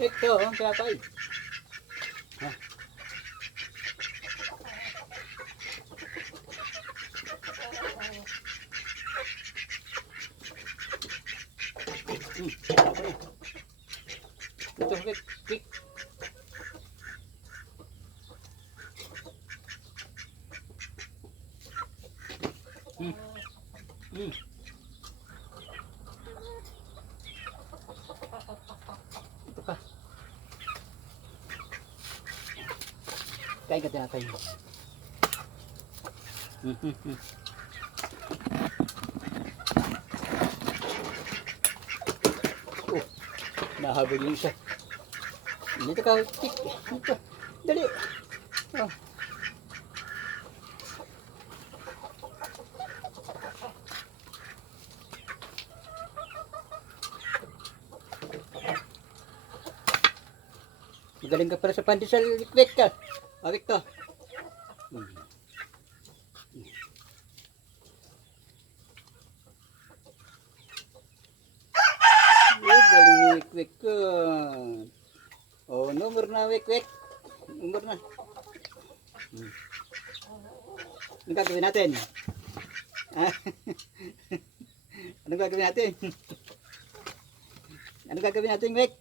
Ito, ang tinapay. Ha? Okay. Ito, quick. Hmm. Hmm. Ito pa. Kain ka tinapay. Oh, nahabol yung isa. Dito ka, quick. Dito. Dali. Oh. Magaling ka pala sa pandesal, quick ka. Awik to. Galing quick ka. Oh, number na quick. Number na. Ano gagawin natin? Ano gagawin natin? Ano gagawin natin, Wek?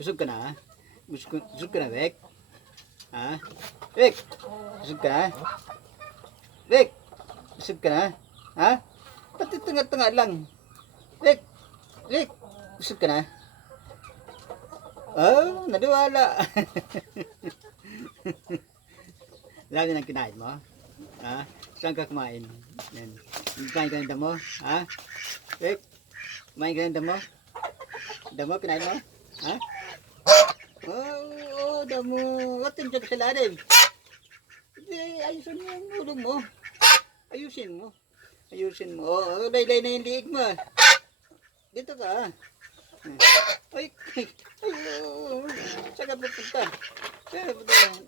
Busog ka na? Busog ka na, Wek? Ha? Wek! Busog ka na? Wek! Busog ka na? Ha? Pati tanga-tanga lang. Wek! Wek! Busog ka na? Oh, naniwala. Lalo nang kinain mo? Ha? Saan ka kumain? Yan. Kumain ka ng damo? Ha? Wek? Kumain ka ng damo? Damo, kinain mo? Ha? Oh, damo. What yung dyan sa lalim? Hindi, ayusin mo yung ulo mo. Ayusin mo. Ayusin mo. Oh, laylay na yung liig mo. Dito ka. Ay, saan ka pupunta?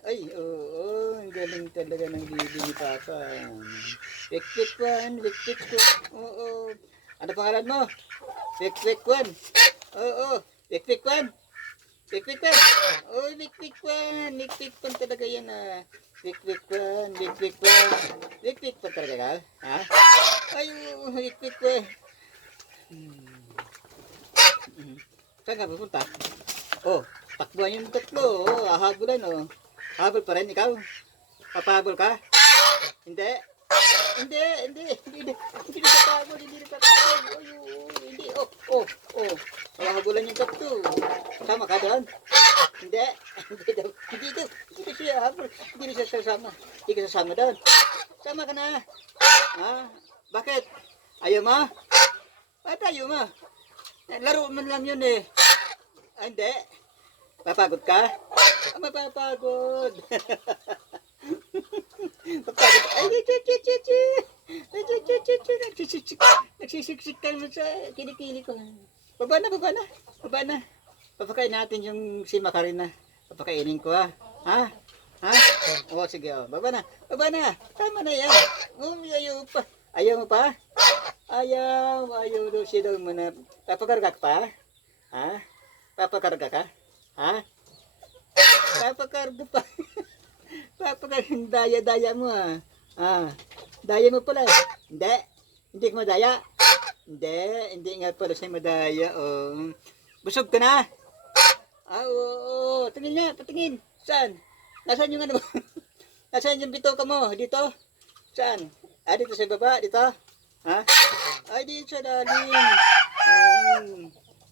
Ay, oo, ang galing talaga ng bibi ni Papa. Wik-wik one, wik-wik two. Oo. Ano pangalan mo? Wik-wik one. Oo, wik-wik one. Wik-wik one. Oh, wik-wik one. Wik-wik one talaga yan ah. Wik-wik one, wik-wik one. Wik-wik one talaga ka? Ha? Ay, wik-wik one. Saan ka pupunta? Oh, takbuhan yung tatlo. Oh, hahabulan oh. Habol pa rin ikaw? Papahabol ka? Hindi? Hindi nagpapagod, hindi. Oh. Hahabulan yung tatlo. Sama ka doon? Hindi daw. Hindi siya habol. Hindi siya sasama. Hindi ka sasama doon. Sama ka na. Ha? Bakit? Ayaw mo? Ba't ayaw mo? Laro man lang yun eh. Hindi. Papagod ka? Mapapagod. Papagod. Ay, nagsisiksik ka naman sa kilikili ko. Baba na. Papakain natin yung si Macarena. Papakainin ko ha. Ha? Oo, sige oh. Baba na. Tama na yan. Ayaw pa. Ayaw mo pa? Ayaw daw siya daw muna. Papakarga ka pa? Ha? Papakarga ka? Ha? Papakarga pa. Papakarga. Daya mo ha. Daya mo pala. Hindi ka madaya. Hindi nga pala siya madaya. Oh. Busog ka na? Oo. Tingin nga, patingin. Saan? Nasaan yung ano? Nasaan yung bitoka mo? Dito? Saan? Dito sa baba? Dito? Ha? Ay, dito sa dalim.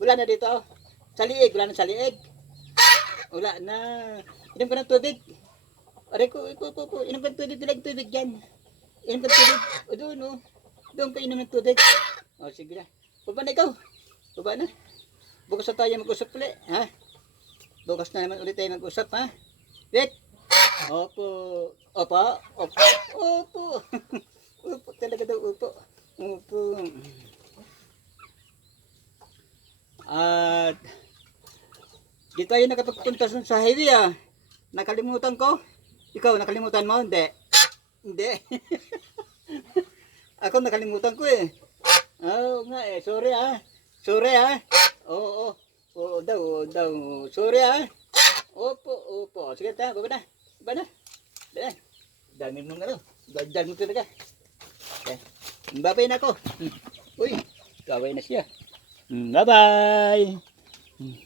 Wala na dito. Sa liig. Wala na sa liig. Wala na. Inom ka ng tubig. Aray ko. Inom ka ng tubig. Bilang tubig dyan. Inom ka ng tubig. O doon, o. Doon ka inom ng tubig. O, sige na. Baba na ikaw. Baba na. Bukas na tayo mag-usap ulit. Ha? Bukas na naman ulit tayo mag-usap, ha? Wait. Opo. Upo talaga daw, upo. At di tayo nakapagpunta sa highway ah. Nakalimutan ko. Ikaw, nakalimutan mo? Hindi. Ako nakalimutan ko eh. Oo nga eh, sorry ah. Sorry ah. Oo, oo. Oo daw, oo daw. Sorry ah. Opo, opo. Sige tayo, baba na. Baba na. Baba na. Dami mong ano. Dami mo talaga. Okay. Babay na ako. Uy, kaway na siya. Bye-bye.